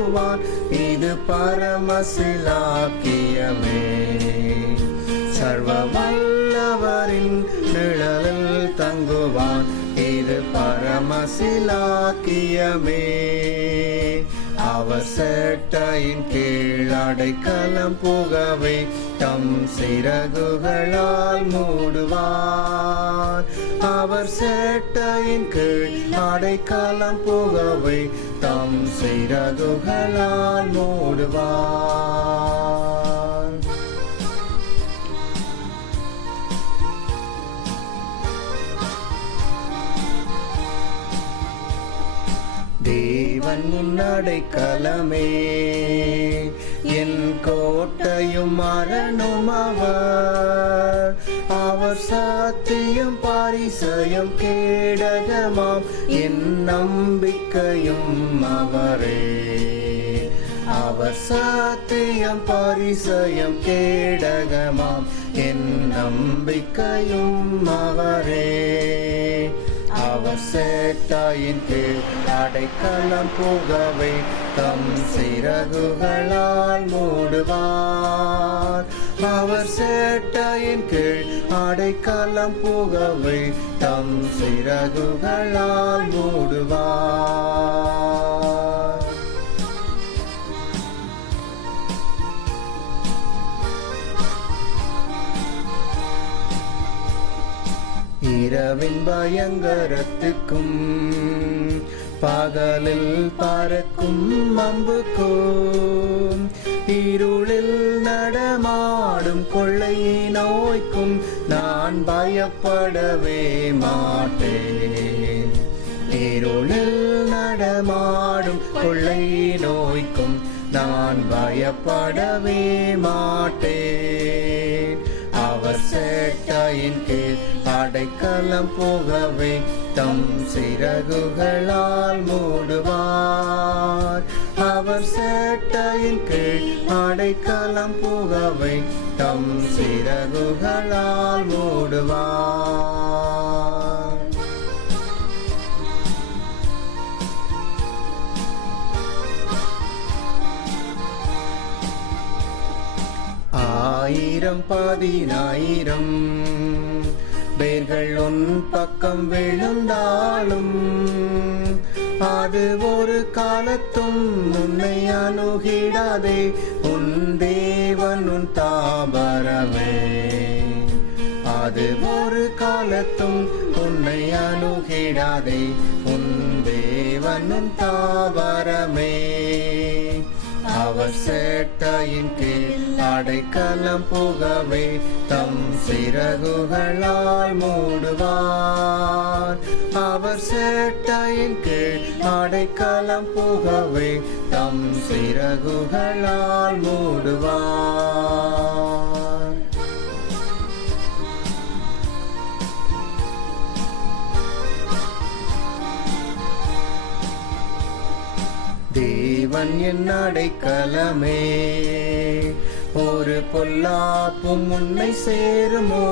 தங்குவான். இது பரமசிலாக்கியமே. சர்வ வல்லவரின் நிழலில் தங்குவான். இது பரமசிலாக்கியமே. அவர் சேட்டையின் கீழ் அடைக்கலம் புகவே தம் சிறகுகளால் மூடுவார். அவர் சேட்டையின் கீழ் அடைக்கலம் புகவே தம் சிறகுகளால் மூடுவார். தேவன் முன்னடைக்கலமே, என் கோட்டையும் மரணும் அவர். அவர் சத்தியம் பரிசயம் கேடகமாம், என் நம்பிக்கையும் அவரே. அவர் சத்தியம் பரிசயம் கேடகமாம், என் நம்பிக்கையும் அவரே. அவர் சேட்டையின் கீழ் அடைக்கலம் புகவே தம் சிறகுகளால் மூடுவார். அவர் சேட்டையின் கீழ் அடைக்கலம் புகவே தம் சிறகுகளால் மூடுவார். இரவின் பயங்கரத்துக்கும் பகலில் பறக்கும் அம்புக்கும் இருளில் நடமாடும் கொள்ளை நோய்க்கும் நான் பயப்படவே மாட்டேன். இருளில் நடமாடும் கொள்ளை நோய்க்கும் நான் பயப்படவே மாட்டேன். அவர் சேட்டையின் கீழ் அடைக்கலம் புகவே தம் சிறகுகளால் மூடுவார். அவர் சேட்டையின் கீழ் அடைக்கலம் புகவே தம் சிறகுகளால் மூடுவார். ஆயிரம் பதினாயிரம் பேர்கள் உன் பக்கம் விழுந்தாலும் அது ஒரு காலத்தும் உன்னை அணுகிடாதே. உன் தேவன் உன் தாபரமே. அது ஒரு காலத்தும் உன்னை அணுகிடாதே. உன் தேவன் உன் தாபரமே. அவர் சேட்டையின் கீழ் அடைக்கலம் புகவே தம் சிறகுகளால் மூடுவார். அவர் சேட்டையின் கீழ் அடைக்கலம் புகவே தம் சிறகுகளால் மூடுவார். தேவன் என் அடைக்கலமே, ஒரு பொல்லாப்பும் உன்னை சேருமோ?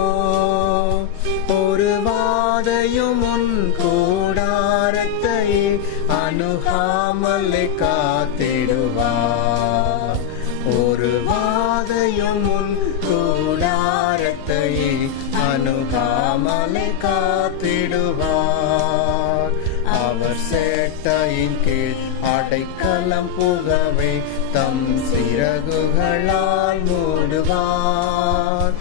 ஒரு வாதையும் உன் கூடாரத்தை அணுகாமலே காத்திடுவார். ஒரு வாதையும் உன் கூடாரத்தை அணுகாமலே காத்திடுவார். அவர் சேட்டையின் கீழ் அடைக்கலம் புகவே தம் சிறகுகளால் மூடுவார்.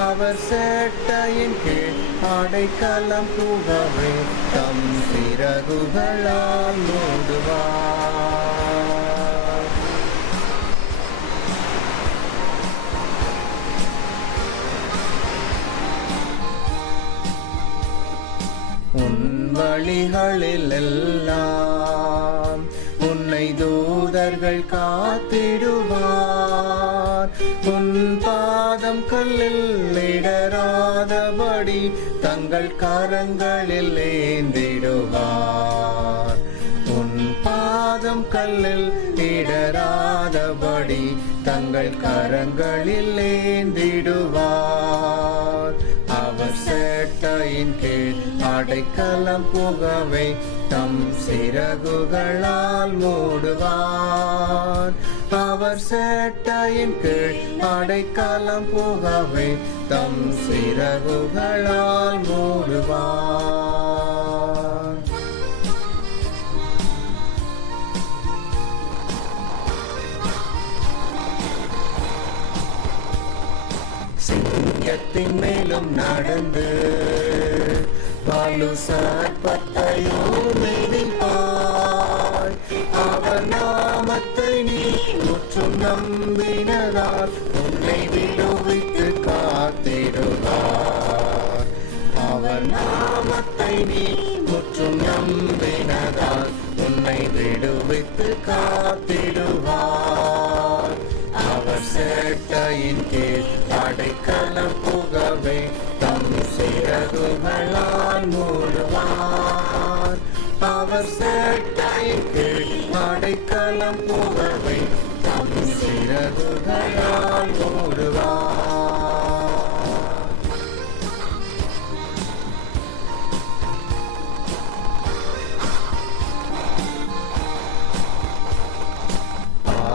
அவர் சேட்டையின் கீழ் அடைக்கலம் புகவே தம் சிறகுகளால் மூடுவார். உன் வழிகளில் எல்லாம் உன்னை தூதர்கள் காத்திடுவார். உன் பாதம் கல்லில் இடராதபடி தங்கள் கரங்களில் ஏந்திடுவார். உன் பாதம் கல்லில் இடராதபடி தங்கள் கரங்களில் ஏந்திடுவார். அவர் சேட்டையின் கீழ் அடைக்கலம் புகவே தம் சிறகுகளால் மூடுவார். அவர் சேட்டையின் கீழ் அடைக்கலம் புகவே தம் சிறகுகளால் மூடுவார். சிங்கத்தின் மேலும் நடந்து வலு சர்ப்பத்தையும் மிதிப்பாய். அவர் நாமத்தை நீ முற்றும் நம்பினதால் உன்னை விடுவித்து காத்திடுவார். அவர் நாமத்தை நீ முற்றும் நம்பினதால் உன்னை விடுவித்து காத்திடுவார். அவர் சேட்டையின் கீழ் அடைக்கலம் புகவே தம் சிறகுகளால் மூடுவார். அவர் சேட்டையின் கீழ் அடைக்கலம் புகவே தம் சிறகுகளால் மூடுவார்.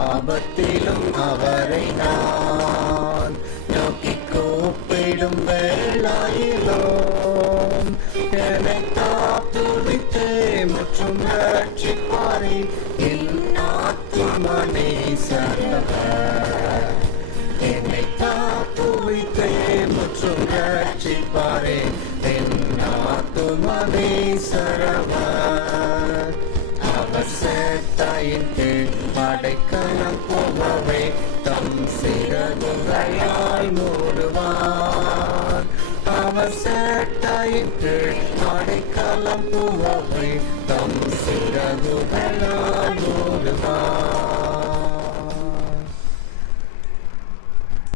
ஆபத்திலும் அவரை நான் நோக்கி கூப்பிடும் வேளையிலும் என்னை காத்துவித்தே மற்றும் ரட்சிப்பாரே என் ஆத்துமா நேசரவர். என்னை காத்துவித்தே மற்றும் ரட்சிப்பாரே என் ஆத்துமா நேசரவர். அவர் சேட்டையின் கீழ் அடைக்கலம் புகவே தம் சிறகுகளால் மூடுவார். அவர் சேட்டையின் கீழ் அடைக்கலம் புகவே தம் சிறகுகளால் மூடுவார்.